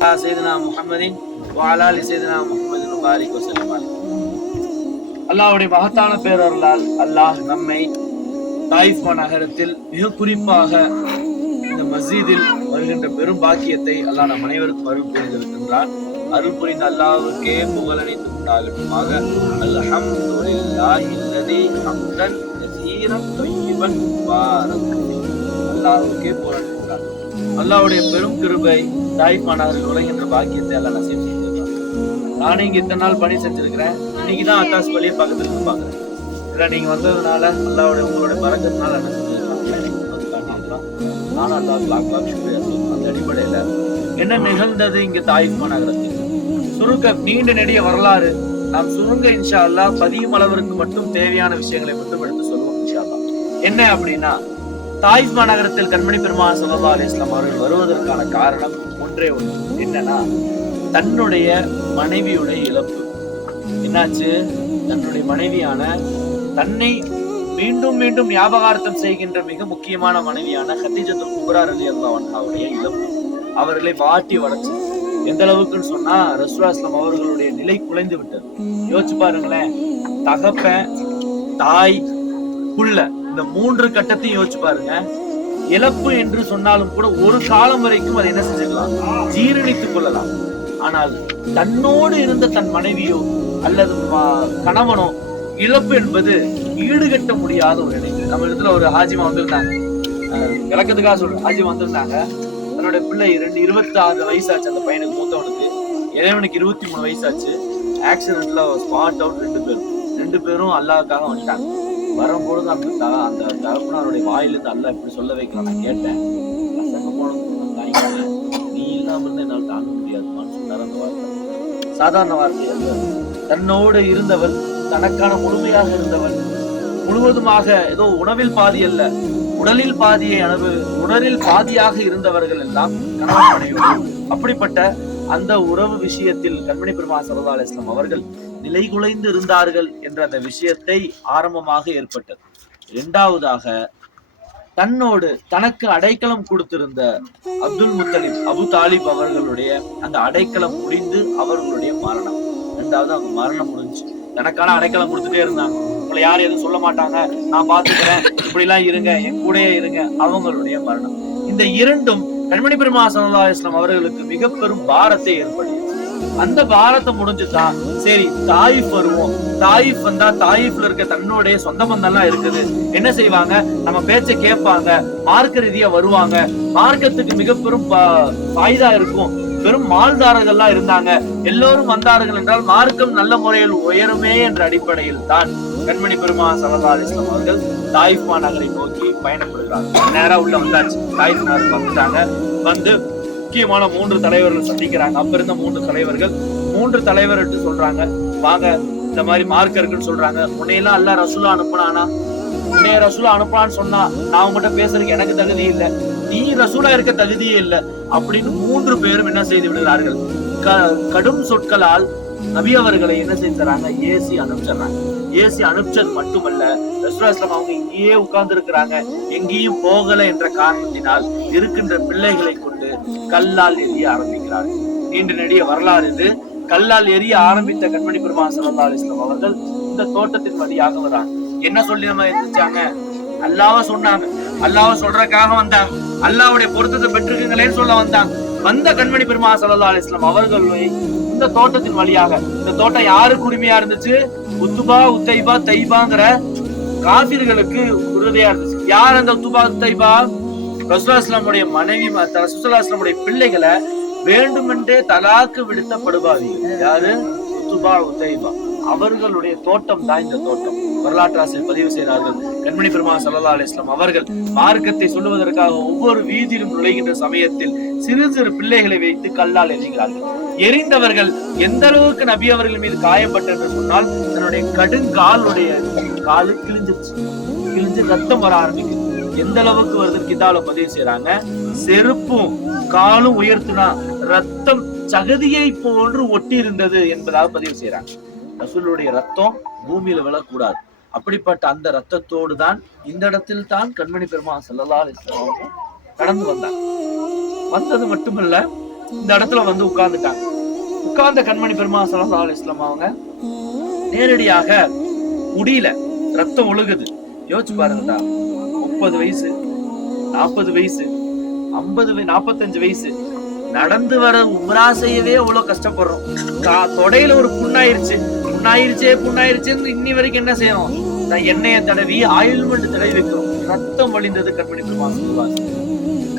சைதனா முகமதின் வாலாலி சைதனா முகமதின் முபாரிக் அல்லாவுடைய மகத்தான பேரர்களால் அல்லாஹ் நம்மை தாயிஃப் நகரத்தில் மிக குறிப்பாக இந்த மஸ்ஜிதில் வருகின்ற பெரும் பாக்கியத்தை அல்லாஹ் நம் அனைவருக்கும் அருள் புரிந்திருக்கின்றார் அருள் புரிந்த அல்லாவுக்கே புகழனைத்து உண்டாகட்டுமாக. அல்ஹம்துலில்லாஹில்லதி ஹம்தன் கசீரன் தொய்யிபன் அல்லாவுடைய பெரும் கிருபை தாய்ப்பானார்கள் உலகின்ற நுழைகின்ற பாக்கியத்தை எல்லாம் நசீப் செய்திருக்கிறார் நானும் இங்க இத்தனை நாள் பணி செஞ்சிருக்கிறேன். இன்னைக்கு தான் அத்தாஸ் பள்ளியை பக்கத்துல இருந்து பாக்குறேன் இல்ல நீங்க வந்ததுனால அல்லாவுடைய உங்களுடைய பறக்கத்தினால என்ன நானும் அல்லாஹ் லாக் லாக் அந்த அடிப்படையில என்ன நிகழ்ந்தது இங்க தாயிஃப் நகரத்தில் சுருக்க நீண்ட நெடிய வரலாறு. நாம் சுருங்க இன்ஷா அல்லாஹ் பதியும் அளவிற்கு மட்டும் தேவையான விஷயங்களை மட்டும் எடுத்து சொல்லுவோம் இன்ஷா அல்லா என்ன அப்படின்னா தாயிஃப் மாநகரத்தில் கண்மணி பெருமா சல்லா அலிஸ்லாம் அவர்கள் வருவதற்கான காரணம் ஒன்றே ஒன்று. என்னன்னா தன்னுடைய மனைவியுடைய இழப்பு. என்னாச்சு? தன்னுடைய மனைவியான தன்னை மீண்டும் மீண்டும் ஞாபகார்த்தம் செய்கின்ற மிக முக்கியமான மனைவியான ஹதீஜத்துல் குபரா அலி அல்லாவுடைய இழப்பு. அவர்களை வாட்டி வளர்ச்சி எந்த அளவுக்குன்னு சொன்னா ரசூலாஸ்லாம் அவர்களுடைய நிலை குலைந்து விட்டது. யோசிச்சு பாருங்களேன் தகப்பன் தாய் புள்ள இந்த மூன்று கட்டத்தையும் யோசிச்சு பாருங்க. இழப்பு என்று சொன்னாலும் கூட ஒரு காலம் வரைக்கும் அதை என்ன செஞ்சுக்கலாம்? ஜீரணித்துக் கொள்ளலாம். ஆனால் தன்னோடு இருந்த தன் மனைவியோ அல்லது கணவனோ இழப்பு என்பது ஈடுகட்ட முடியாத ஒரு நிலை நம்ம இடத்துல ஒரு ஹாஜிமா வந்திருந்தாங்க. அஹ் விளக்கத்துக்காக சொல்றேன் ஹாஜிமா வந்திருந்தாங்க. தன்னுடைய பிள்ளை ரெண்டு இருபத்தி ஆறு வயசாச்சு. அந்த பையனுக்கு மூத்தவனுக்கு. இறைவனுக்கு இருபத்தி மூணு வயசாச்சு. ஆக்சிடென்ட்ல ஸ்பாட் அவுட் ரெண்டு பேரும். ரெண்டு பேரும் அல்லாவுக்காக வந்துட்டாங்க. வரும்பொழுது அந்த த- அந்த தகப்பனாருடைய வாயிலிருந்து அல்ல இப்படி சொல்ல வைக்கலாம். நான் கேட்டேன். பசங்க போனது நீ இல்லாம இருந்தா என்னால் தாங்க முடியாதுமான்னு சொன்னார் அந்த வார்த்தை சாதாரண வார்த்தை அல்ல தன்னோடு இருந்தவள் தனக்கான முழுமையாக இருந்தவள் முழுவதுமாக ஏதோ உணவில் பாதி அல்ல உடலில் பாதியை அளவு உடலில் பாதியாக இருந்தவர்கள் எல்லாம் கணவன் மனைவி அப்படிப்பட்ட அந்த உறவு விஷயத்தில் கண்மணி பெருமா சல்லா அலிஸ்லாம் அவர்கள் நிலைகுலைந்து இருந்தார்கள் என்ற அந்த விஷயத்தை ஆரம்பமாக ஏற்பட்டது. இரண்டாவதாக தன்னோடு தனக்கு அடைக்கலம் கொடுத்திருந்த அப்துல் முத்தலிப் அபு தாலிப் அவர்களுடைய அந்த அடைக்கலம் முடிந்து அவர்களுடைய மரணம். ரெண்டாவது அவங்க மரணம் முடிஞ்சு. தனக்கான அடைக்கலம் கொடுத்துட்டே இருந்தாங்க. உங்களை யாரும் எதுவும் சொல்ல மாட்டாங்க. நான் பாத்துக்கிறேன் இப்படி எல்லாம் இருங்க. என் கூடயே இருங்க. அவங்களுடைய மரணம். இந்த இரண்டும் கண்மணி பெருமா சல்லா இஸ்லாம் அவர்களுக்கு மிக பெரும் பாரத்தை ஏற்படுத்தி அந்த பாரத்தை முடிஞ்சுதான் சரி தாயிஃப் வருவோம். தாயிஃப் வந்தா தாயிஃப்ல இருக்க தன்னுடைய சொந்த பந்தம்லாம் இருக்குது. என்ன செய்வாங்க? நம்ம பேச்சை கேட்பாங்க. மார்க்க ரீதியா வருவாங்க. மார்க்கத்துக்கு மிக பெரும் பாய்தா இருக்கும். பெரும் மால்தாரர்கள்லாம் இருந்தாங்க. எல்லோரும் வந்தார்கள் என்றால் மார்க்கம் நல்ல முறையில் உயருமே என்ற அடிப்படையில் தான் கண்மணி பெருமா சல்லா அலிஸ்லாம் அவர்கள் தாயிஃப் மாநகரை நோக்கி பயணப்படுகிறார். நேரா உள்ள வந்தாச்சு. தாயிஃப் நகர் வந்துட்டாங்க. வந்து முக்கியமான மூன்று தலைவர்கள் சந்திக்கிறாங்க. அப்ப இருந்த மூன்று தலைவர்கள் மூன்று தலைவர் சொல்றாங்க. வாங்க இந்த மாதிரி மார்க் இருக்குன்னு சொல்றாங்க. உன்னையெல்லாம் அல்ல ரசூலா அனுப்புனானா? உன்னைய ரசூலா அனுப்புனான்னு சொன்னா நான் உங்ககிட்ட பேசுறதுக்கு எனக்கு தகுதி இல்ல. நீ ரசூலா இருக்க தகுதியே இல்ல. அப்படின்னு மூன்று பேரும் என்ன செய்து விடுகிறார்கள்? க- கடும் சொற்களால் நபி அவர்களை என்ன தராங்க? ஏசி அனுப்பிச்சிடுறாங்க. ஏசி அனுப்பிச்சது மட்டுமல்ல ரசூலாஸ்லாம் அவங்க இங்கேயே உட்கார்ந்து இருக்கிறாங்க எங்கேயும் போகல என்ற காரணத்தினால் இருக்கின்ற பிள்ளைகளை கல்லால் எரிய ஆரம்பிக்கிறார். நீண்ட நெடிய வரலாறு இது. கல்லால் எரிய ஆரம்பித்த கண்மணி பெருமா சல்லா அலிஸ்லாம் அவர்கள் இந்த தோட்டத்தின் வழியாக வராங்க என்ன சொல்லி நம்ம எந்திரிச்சாங்க? அல்லாவ சொன்னாங்க. அல்லாவ சொல்றதுக்காக வந்தாங்க அல்லாவுடைய பொருத்தத்தை பெற்றுக்குங்களேன்னு சொல்ல வந்தாங்க வந்த கண்மணி பெருமா சல்லா அலிஸ்லாம் அவர்கள் இந்த தோட்டத்தின் வழியாக இந்த தோட்டம் யாருக்கு உரிமையா இருந்துச்சு? உத்துபா உத்தைபா தைபாங்கிற காபிர்களுக்கு உறுதியா இருந்துச்சு. யார் அந்த உத்துபா உத்தைபா? ரசூலாஸ்லாமுடைய மனைவி ரசூலாஸ்லாமுடைய பிள்ளைகளை வேண்டுமென்றே தலாக்கு விடுத்த யாரு? உத்துபா உத்தைபா. அவர்களுடைய தோட்டம் தான் இந்த தோட்டம். வரலாற்று ஆசிரியர் பதிவு செய்கிறார்கள் கண்மணி பெருமா சல்லா அலிஸ்லாம் அவர்கள் மார்க்கத்தை சொல்லுவதற்காக ஒவ்வொரு வீதியிலும் நுழைகின்ற சமயத்தில் சிறு சிறு பிள்ளைகளை வைத்து கல்லால் எறிகிறார்கள். எரிந்தவர்கள் எந்த அளவுக்கு நபி அவர்கள் மீது காயப்பட்டு என்று சொன்னால் தன்னுடைய கடுங்காலுடைய காலு கிழிஞ்சிருச்சு. கிழிஞ்சு ரத்தம் வர ஆரம்பிக்கும் எந்த அளவுக்கு வருதுன்னு கிதால பதிவு செய்யறாங்க செருப்பும் காலும் உயர்த்தினா ரத்தம் சகதியை போன்று ஒட்டி இருந்தது என்பதாக பதிவு செய்யறாங்க ரசூலுடைய ரத்தம் பூமியில விழக்கூடாது. அப்படிப்பட்ட அந்த ரத்தத்தோடு தான் இந்த இடத்தில் தான் கண்மணி பெருமா செல்லலா கடந்து வந்தாங்க வந்தது மட்டுமல்ல இந்த இடத்துல வந்து உட்கார்ந்துட்டாங்க. உட்கார்ந்த கண்மணி பெருமா சல்லா அலிஸ்லாம் அவங்க நேரடியாக முடியல ரத்தம் ஒழுகுது. யோசிச்சு பாருங்கடா முப்பது வயசு. நாற்பது வயசு. ஐம்பது நாற்பத்தஞ்சு வயசு. நடந்து வர உமரா செய்யவே அவ்வளவு கஷ்டப்படுறோம் தொடையில ஒரு புண்ணாயிருச்சு. புண்ணாயிருச்சே புண்ணாயிருச்சுன்னு இன்னி வரைக்கும் என்ன செய்யறோம் நான் எண்ணெயை தடவி ஆயில்மெண்ட் தடவி வைக்கிறோம். ரத்தம் வழிந்தது கண்மணி பெருமா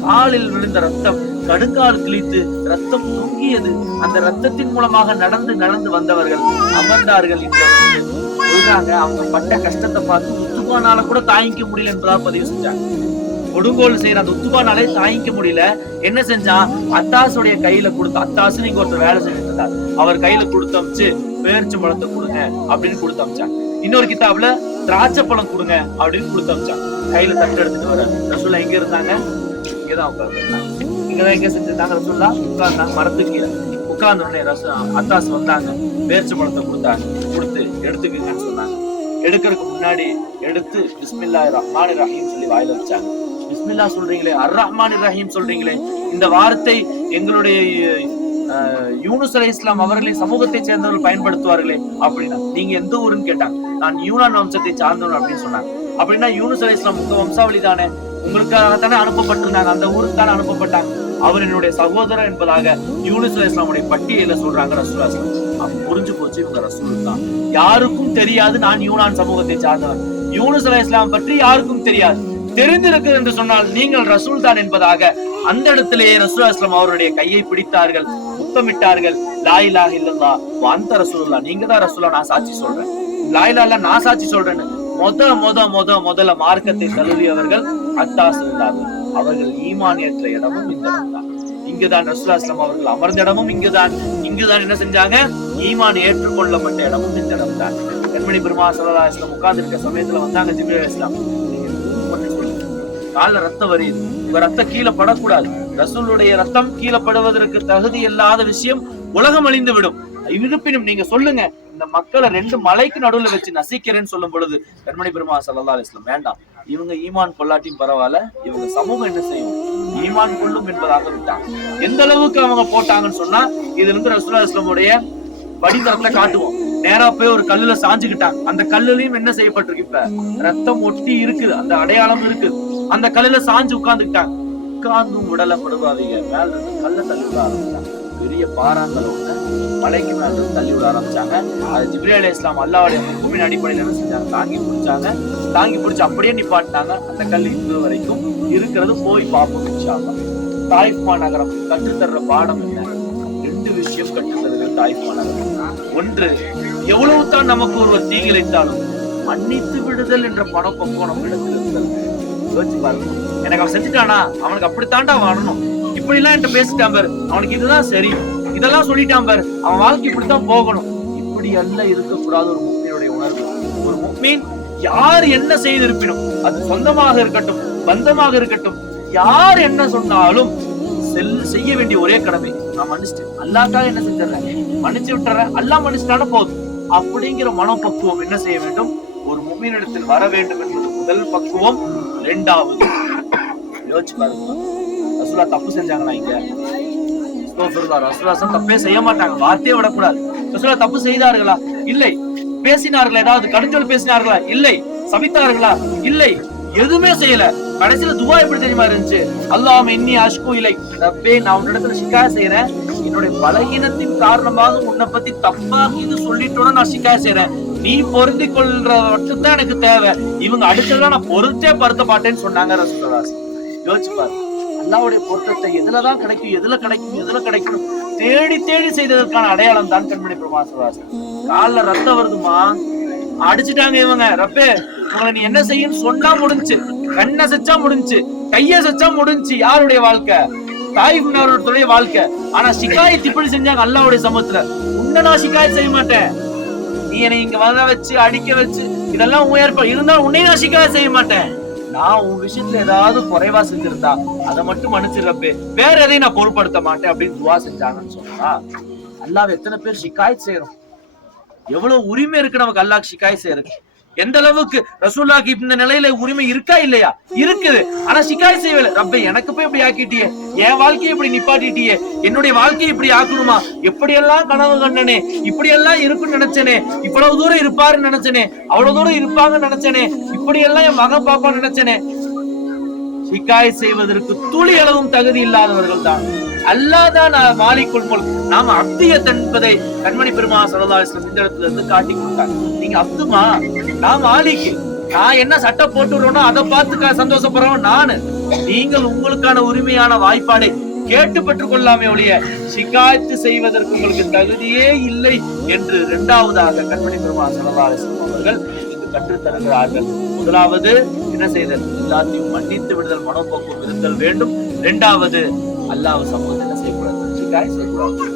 காலில் விழுந்த ரத்தம் கடுங்கால் கிழித்து ரத்தம் தொங்கியது. அந்த ரத்தத்தின் மூலமாக நடந்து நடந்து வந்தவர்கள் அமர்ந்தார்கள் சொல்றாங்க அவங்க பட்ட கஷ்டத்தை பார்த்து உத்துபானால கூட தாங்கிக்க முடியல என்பதா பதிவு செஞ்சாங்க கொடுங்கோல் செய்யற அந்த உத்துபானாலே தாங்கிக்க முடியல. என்ன செஞ்சா? அத்தாசுடைய கையில கொடுத்த அத்தாசு நீங்க ஒருத்தர் வேலை செஞ்சுட்டு இருந்தார். அவர் கையில கொடுத்து அமிச்சு பேர்ச்சி பழத்தை கொடுங்க அப்படின்னு கொடுத்து அமிச்சாங்க. இன்னொரு கிதாப்ல திராட்சை பழம் கொடுங்க அப்படின்னு கொடுத்து அமிச்சாங்க. கையில தட்டு எடுத்துட்டு வர ரசூல்லா எங்க இருந்தாங்க? இங்கதான் உட்கார்ந்து இங்கதான் எங்க செஞ்சிருந்தாங்க ரசூல்லா உட்கார்ந்தாங்க மரத்துக்கு உட்கார்ந்த உடனே ரசு அத்தாஸ் வந்தாங்க. பேர்ச்சி பழத்தை கொடுத்தாங்க. கொடுத்து எடுத்துக்கங்கன்னு சொன்னாங்க. எடுக்கிறதுக்கு முன்னாடி எடுத்து பிஸ்மில்லா ரஹ்மான் ரஹீம் சொல்லி வாயில வச்சாங்க. பிஸ்மில்லா சொல்றீங்களே அர் ரஹ்மான் ரஹீம் சொல்றீங்களே. இந்த வார்த்தை எங்களுடைய யூனுஸ் அலி இஸ்லாம் அவர்களை சமூகத்தை சேர்ந்தவர்கள் பயன்படுத்துவார்களே அப்படின்னா நீங்க எந்த ஊருன்னு கேட்டாங்க. நான் யூனான் வம்சத்தை சார்ந்தவன் அப்படின்னு சொன்னாங்க. அப்படின்னா யூனுஸ் அலி இஸ்லாம் உங்க வம்சாவளி தானே. உங்களுக்காகத்தானே அனுப்பப்பட்டிருந்தாங்க. அந்த ஊருக்கு தானே அனுப்பப்பட்டாங்க. அவர் என்னுடைய சகோதரர் என்பதாக யூனுஸ் அலி இஸ்லாமுடைய பட்டியல சொல்றாங்க ரசூலா அப்ப புரிஞ்சு போச்சு இவங்க ரசூல் தான் யாருக்கும் தெரியாது நான் யூனான் சமூகத்தை சார்ந்தவன். யூனுஸ் அலை இஸ்லாம் பற்றி யாருக்கும் தெரியாது. தெரிந்திருக்கு என்று சொன்னால் நீங்கள் ரசூல் தான் என்பதாக அந்த இடத்திலேயே ரசூல் அஸ்லாம் அவருடைய கையை பிடித்தார்கள் முத்தமிட்டார்கள். லாயிலா இல்லல்லா அந்த ரசூல்லா நீங்க தான் ரசூலா நான் சாட்சி சொல்றேன். லாயிலா இல்ல நான் சாட்சி சொல்றேன்னு. மொத மொத மொத முதல்ல மார்க்கத்தை தழுவியவர்கள் அத்தாஸ் இருந்தார்கள். அவர்கள் ஈமான் ஏற்ற இடமும் இந்த இங்குதான் ரசூல் அவர்கள் அமர்ந்த இடமும் இங்குதான். இங்குதான் என்ன செஞ்சாங்க? ஈமான் ஏற்றுக்கொள்ளப்பட்ட இடமும் இந்த இடம் தான். கண்மணி பெருமா சல்லா இஸ்லாம் உட்கார்ந்து இருக்க சமயத்துல வந்தாங்க ஜிப்ரீல் இஸ்லாம் கால ரத்தம் வருது. உங்க ரத்தம் கீழே படக்கூடாது. ரசூலுடைய ரத்தம் கீழே படுவதற்கு தகுதி இல்லாத விஷயம் உலகம் அழிந்து விடும் இருப்பினும் நீங்க சொல்லுங்க இந்த மக்களை ரெண்டு மலைக்கு நடுவுல வச்சு நசிக்கிறேன்னு சொல்லும் பொழுது கண்மணி பெருமா சல்லா அலிஸ்லாம் வேண்டாம். இவங்க ஈமான் கொள்ளாட்டியும் பரவாயில்ல இவங்க சமூகம் என்ன செய்யும்? ஈமான் கொள்ளும் என்பதாக விட்டான். எந்த அளவுக்கு அவங்க போட்டாங்கன்னு சொன்னா இதுல இருந்து ரசூலா இஸ்லாமுடைய வடிவத்தை காட்டுவோம். நேரா போய் ஒரு கல்லுல சாஞ்சுக்கிட்டாங்க அந்த கல்லுலயும் என்ன செய்யப்பட்டிருக்கு இப்ப? ரத்தம் ஒட்டி இருக்குது. அந்த அடையாளம் இருக்குது அந்த கல்லுல சாஞ்சு உட்கார்ந்துக்கிட்டாங்க உட்கார்ந்தும் உடலை படுவாதீங்க மேல இருந்து கல்ல தள்ளி ஆரம்பிச்சாங்க பெரிய பாறாங்கல் ஒண்ணு மலைக்கு மேல தள்ளி விட ஆரம்பிச்சாங்க. அது ஜிப்ரி அலி இஸ்லாம் அல்லாவுடைய முகமின் அடிப்படையில என்ன செஞ்சாங்க? தாங்கி பிடிச்சாங்க. தாங்கி பிடிச்சி அப்படியே நிப்பாட்டினாங்க. அந்த கல் இன்று வரைக்கும் இருக்கிறது. போய் பார்ப்போம் இன்ஷா தாய்ஃபா நகரம் கற்றுத்தர்ற பாடம் என்ன? ரெண்டு விஷயம் கற்றுத்தருது தாய்ஃபா நகரம். ஒன்று எவ்வளவு தான் நமக்கு ஒருவர் தீங்கிழைத்தாலும் மன்னித்து விடுதல் என்ற பணப்பக்கம் நம்ம இடத்துல இருந்தது யோசிச்சு பாருங்க. எனக்கு அவன் செஞ்சுட்டானா? அவனுக்கு அப்படித்தாண்டா வாழணும். இப்படிலாம் எல்லாம் என்கிட்ட பேசிட்டான் பாரு. அவனுக்கு இதுதான் சரி. இதெல்லாம் சொல்லிட்டான் பாரு. அவன் வாழ்க்கை இப்படித்தான் போகணும். இப்படி அல்ல இருக்கக்கூடாது ஒரு முக்மீனுடைய உணர்வு. ஒரு முக்மீன் யார் என்ன செய்திருப்பினும் அது சொந்தமாக இருக்கட்டும் பந்தமாக இருக்கட்டும் யார் என்ன சொன்னாலும் செல் செய்ய வேண்டிய ஒரே கடமை. நான் மன்னிச்சிட்டேன். அல்லாக்காக என்ன செஞ்சிடறேன்? மன்னிச்சு விட்டுறேன். அல்லா மன்னிச்சிட்டான போதும். அப்படிங்கிற மனப்பக்குவம் என்ன செய்ய வேண்டும்? ஒரு மும்மினிடத்தில் வர வேண்டும் என்பது முதல் பக்குவம். இரண்டாவது யோசிச்சு பாருங்க. ரசூலா தப்பு செஞ்சாங்களா இங்க? அஸ்தோஃபிருல்லாஹ். தப்பே செய்ய மாட்டாங்க. வார்த்தையே விடக்கூடாது. ரசூலா தப்பு செய்தார்களா? இல்லை. பேசினார்களா? ஏதாவது கடுஞ்சொல் பேசினார்களா? இல்லை. சபித்தார்களா? இல்லை. எதுவுமே செய்யல. கடைசியில துவா எப்படி தெரியுமா இருந்துச்சு? அல்லாம இன்னி அஷ்கு இல்லை ரப்பே நான் உன்னிடத்துல ஷிக்காய செய்யறேன் என்னுடைய பலகீனத்தின் காரணமாக உன்னை பத்தி தப்பாக இது சொல்லிட்டோன்னு நான் ஷிக்காய செய்யறேன் நீ பொருந்தி கொள்ற தான் எனக்கு தேவை. இவங்க அடுத்ததான் நான் பொருத்தே பருத்த மாட்டேன்னு சொன்னாங்க ரசூலுல்லாஹ். யோசிச்சு பாரு அல்லாவுடைய பொருத்தத்தை எதுலதான் கிடைக்கும் எதுல கிடைக்கும் எதுல கிடைக்கும் தேடி தேடி செய்ததற்கான அடையாளம் தான் கண்மணி பிரமாசவாசன் கால்ல ரத்தம் வருதுமா அடிச்சுட்டாங்க இவங்க. ரப்பே உங்களை நீ என்ன செய்யும் சொன்னா முடிஞ்சு. கண்ணை செச்சா முடிஞ்சு. கைய செச்சா முடிஞ்சு. யாருடைய வாழ்க்கை? தாய்குண்டாரோடைய வாழ்க்கை. ஆனா சிக்காயத் இப்படி செஞ்சாங்க அல்லாவுடைய சமூகத்துல. உன்னை நான் சிக்காயத் செய்ய மாட்டேன். நீ என்னை இங்க வர வச்சு அடிக்க வச்சு இதெல்லாம் உயர்ப்ப இருந்தாலும் உன்னை நான் சிக்காயத் செய்ய மாட்டேன். நான் உன் விஷயத்துல ஏதாவது குறைவா செஞ்சிருந்தா அதை மட்டும் மன்னிச்சிடப்பே வேற எதையும் நான் பொருட்படுத்த மாட்டேன் அப்படின்னு துவா செஞ்சாங்கன்னு சொன்னா அல்லாஹ் எத்தனை பேர் ஷிக்காயத் செய்யறோம்? எவ்வளவு உரிமை இருக்கு நமக்கு அல்லாஹ் ஷிகாய் செய்யறதுக்கு. எந்த அளவுக்கு ரசூல்லாக்கு இந்த நிலையில உரிமை இருக்கா இல்லையா? இருக்குது. ஆனா சிக்காய் செய்யல. ரப்ப எனக்கு போய் இப்படி ஆக்கிட்டியே. என் வாழ்க்கையை இப்படி நிப்பாட்டிட்டியே. என்னுடைய வாழ்க்கையை இப்படி ஆக்கணுமா? எப்படியெல்லாம் கனவு கண்டனே? இப்படியெல்லாம் இருக்கும்னு நினைச்சனே. இவ்வளவு தூரம் இருப்பாருன்னு நினைச்சனே. அவ்வளவு தூரம் இருப்பாங்கன்னு நினைச்சனே. இப்படியெல்லாம் என் மகன் பாப்பா நினைச்சனே. சிக்காய் செய்வதற்கு துளி அளவும் தகுதி இல்லாதவர்கள் தான் அல்லாதான் மாலிக்குள் முல். நாம அப்தியத் என்பதை கண்மணி பெருமா சல்லா இஸ்லாம் இந்த இடத்துல இருந்து காட்டி கொடுத்தாங்க நீங்க அப்துமா? நான் மாலிக்கு. நான் என்ன சட்டை போட்டு விடுறோம் அதை பார்த்து சந்தோஷப்படுறோம் நானு. நீங்கள் உங்களுக்கான உரிமையான வாய்ப்பாடை கேட்டு பெற்றுக் கொள்ளாமே ஒழிய சிக்காய்த்து செய்வதற்கு உங்களுக்கு தகுதியே இல்லை என்று இரண்டாவதாக கண்மணி பெருமா சல்லா அவர்கள் கற்றுத்தருகிறார்கள் கற்றுத் தருகிறார்கள். முதலாவது என்ன செய்தல்? எல்லாத்தையும் மன்னித்து விடுதல் மனோபோக்கம் இருத்தல் வேண்டும். இரண்டாவது அல்லாஹ் சமூகத்தை என்ன செய்யக்கூடாது. சிக்காய் செய்யக்கூடாது.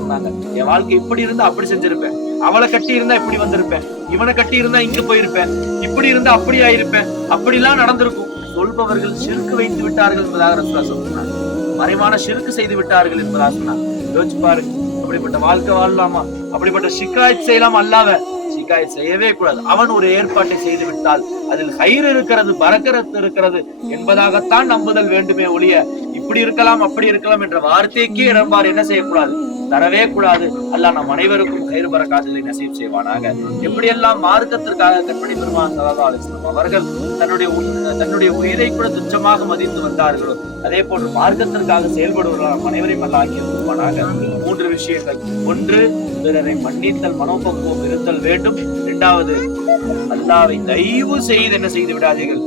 சொன்னாங்க என் வாழ்க்கை இப்படி இருந்தா அப்படி செஞ்சிருப்பேன். அவளை கட்டி இருந்தா இப்படி வந்திருப்பேன். இவனை கட்டி இருந்தா இங்க போயிருப்பேன். இப்படி இருந்தா அப்படி ஆயிருப்பேன் அப்படிலாம் நடந்திருக்கும். சொல்பவர்கள் சிறுக்கு வைத்து விட்டார்கள் என்பதாக ரசுலா சொன்னாங்க. மறைவான சிறுக்கு செய்து விட்டார்கள் என்பதாக சொன்னாங்க. யோசிச்சு பாரு அப்படிப்பட்ட வாழ்க்கை வாழலாமா? அப்படிப்பட்ட சிக்காய் செய்யலாம் அல்லாவ சிக்காயத் செய்யவே கூடாது. அவன் ஒரு ஏற்பாட்டை செய்து விட்டால் அதில் கயிறு இருக்கிறது பறக்கரத்து இருக்கிறது என்பதாகத்தான் நம்புதல் வேண்டுமே ஒழிய இப்படி இருக்கலாம் அப்படி இருக்கலாம் என்ற வார்த்தைக்கே இடம்பார் என்ன செய்யக்கூடாது? தரவே கூடாது. அல்லாஹ் நம் அனைவருக்கும் கயிறு பறக்காதலை நசீப் செய்வானாக. எப்படியெல்லாம் மார்க்கத்திற்காக கற்பனை பெருமான் சல்லல்லாஹு அலைஹி அவர்கள் தன்னுடைய தன்னுடைய உயிரை கூட துச்சமாக மதித்து வந்தார்களோ அதே போன்று மார்க்கத்திற்காக செயல்படுவர்கள் நம் அனைவரையும் அல்ல இருப்பானாக விஷயங்கள். ஒன்று பிறரை மன்னித்தல் மனோபக்குவம் இருத்தல் வேண்டும். இரண்டாவது அல்லாவை தயவு செய்து என்ன செய்து விடாதீர்கள்.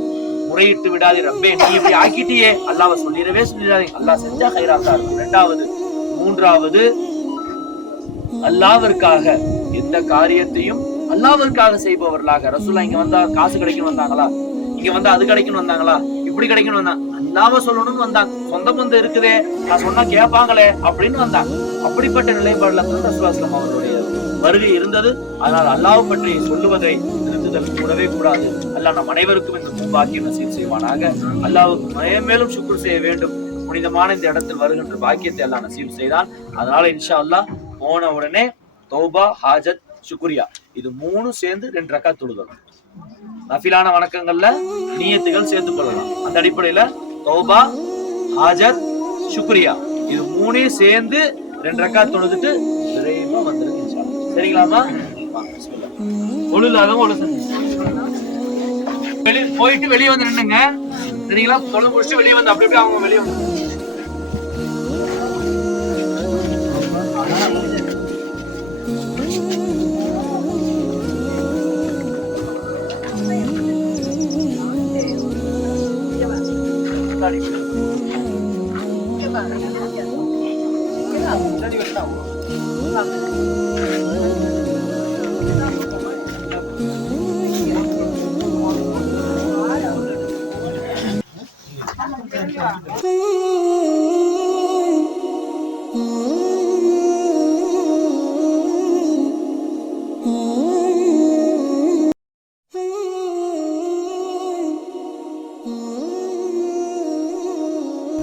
முறையிட்டு விடாதே ரப்பே நீ இப்படி ஆக்கிட்டியே. அல்லாவை சொல்லிடவே சொல்லிடாதீங்க. அல்லாஹ் செஞ்சா கைராத்தா இருக்கும். இரண்டாவது மூன்றாவது அல்லாவிற்காக எந்த காரியத்தையும் அல்லாவிற்காக செய்பவர்களாக. ரசூலா இங்க வந்தா காசு கிடைக்கணும் வந்தாங்களா? இங்க வந்தா அது கிடைக்கணும் வந்தாங்களா? இப்படி கிடைக்கணும் வந்தாங்க அல்லாவ சொல்லணும்னு வந்தாங்க சொந்த பந்தம் இருக்குதே. நான் சொன்னா கேட்பாங்களே அப்படின்னு வந்தாங்க அப்படிப்பட்ட நிலைப்பாடுல தான் ரசூலாஸ்லாம் அவர்களுடைய வருகை இருந்தது. அதனால் அல்லாஹ் பற்றி சொல்லுவதை நிறுத்துதல் கூடவே கூடாது. அல்லாஹ் நம் அனைவருக்கும் இந்த பாக்கியம் நசீல் செய்வானாக. அல்லாவுக்கு மேலும் சுக்குர் செய்ய வேண்டும். புனிதமான இந்த இடத்தில் வருகின்ற பாக்கியத்தை எல்லாம் நசீல் செய்தான். அதனால இன்ஷா அல்லாஹ் போன உடனே தௌபா ஹாஜத் சுக்ரியா இது மூணும் சேர்ந்து ரெண்டு ரக்கா தொழுதல். நஃபிலான வணக்கங்கள்ல நீயத்துகள் சேர்த்து கொள்ளலாம். அந்த அடிப்படையில தௌபா ஹாஜத் சுக்ரியா இது மூணையும் சேர்ந்து ரெண்டு ரக்கா தொழுதுட்டு விரைவா வந்துருங்க சரிங்களாமா வாங்க, ஒழு வெளியே போயிட்டு வெளியே வந்து நின்னுங்க. சரிங்களா? தொழு முடிச்சுட்டு வெளியே வந்து அப்படி அப்படியே அவங்க வெளியே வந்து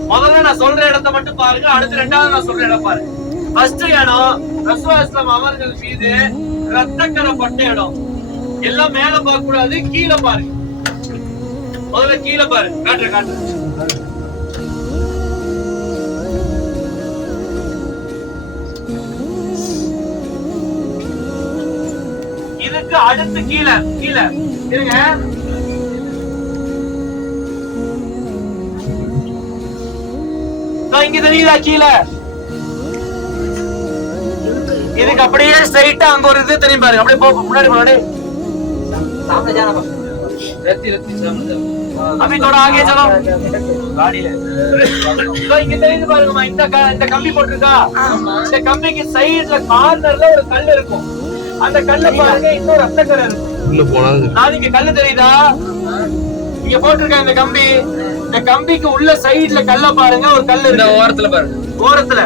முதல்ல நான் சொல்ற இடத்த மட்டும் பாருங்க அடுத்து ரெண்டாவது நான் சொல்ற இடம் பாருங்க. ஃபர்ஸ்ட் இடம் ரசூல் இஸ்லாம் அவர்கள் மீது ரத்தக்கரை பட்ட இடம் எல்லாம் மேல பார்க்க கூடாது கீழே பாருங்க. முதல்ல கீழே பாரு. காட்டுற காட்டு இதுக்கு அடுத்து கீழே கீழே. இருங்க. இங்க தெரியுதா கீழே? இதுக்கு அப்படியே ஸ்ட்ரைட்டா அங்க ஒரு இது தெரியும் பாருங்க. அப்படியே போ முன்னாடி முன்னாடி அபி தோட இங்க தெரிஞ்சு பாருங்கம்மா இந்த இந்த கம்பி போட்டிருக்கா? இந்த கம்பிக்கு சைடுல கார்னர்ல ஒரு கல் இருக்கும். அந்த கல்ல பாருங்க இன்னும் ரத்த கரை இருக்கும். இங்க கல்லு தெரியுதா? இங்க போட்டிருக்கேன் இந்த கம்பி? இந்த கம்பிக்கு உள்ள சைடுல கல்ல பாருங்க ஒரு கல் இருக்கு. ஓரத்துல பாருங்க. ஓரத்துல.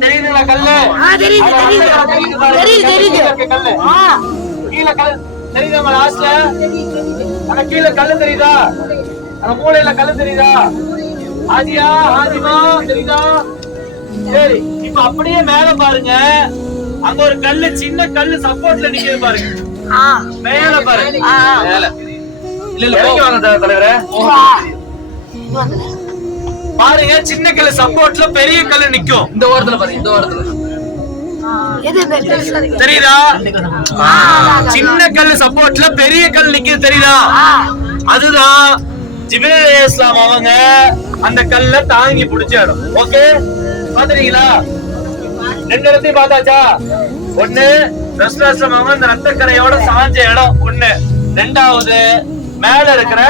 தெரியுதுங்களா கல்லு ஆ, தெரியுது, தெரியுது. அந்த தெரியுது கல்லு கீழே கல்லு தெரியுதா லாஸ்ட்ல அங்க கீழே கல்லு தெரியுதா அங்க மூலையில கல்லு தெரியுதா ஆதியா ஆதிமா தெரியுதா சரி இப்ப அப்படியே மேல பாருங்க. அங்க ஒரு கல்லு சின்ன கல்லு சப்போர்ட்ல நிக்குது பாருங்க. மேல பாருங்க. மேல. இல்ல இல்ல இறங்கி வாங்க தலைவரே. பாருங்க சின்ன கல்லு சப்போர்ட்ல பெரிய கல்லு நிக்கும். இந்த ஓரத்துல பாருங்க இந்த ஓரத்துல. தெரியுதா? சின்ன கல்லு சப்போர்ட்ல பெரிய கல் நிக்குது தெரியுதா? அதுதான் ஜிபிரேல் இஸ்லாம் அவங்க அந்த கல்ல தாங்கி பிடிச்ச இடம். ஓகே? பாத்துறீங்களா ரெண்டு இடத்தையும் பார்த்தாச்சா? ஒண்ணு ரசூலுல்லாஹி அவங்க அந்த ரத்த சாஞ்ச இடம் ஒண்ணு. ரெண்டாவது மேல இருக்கிற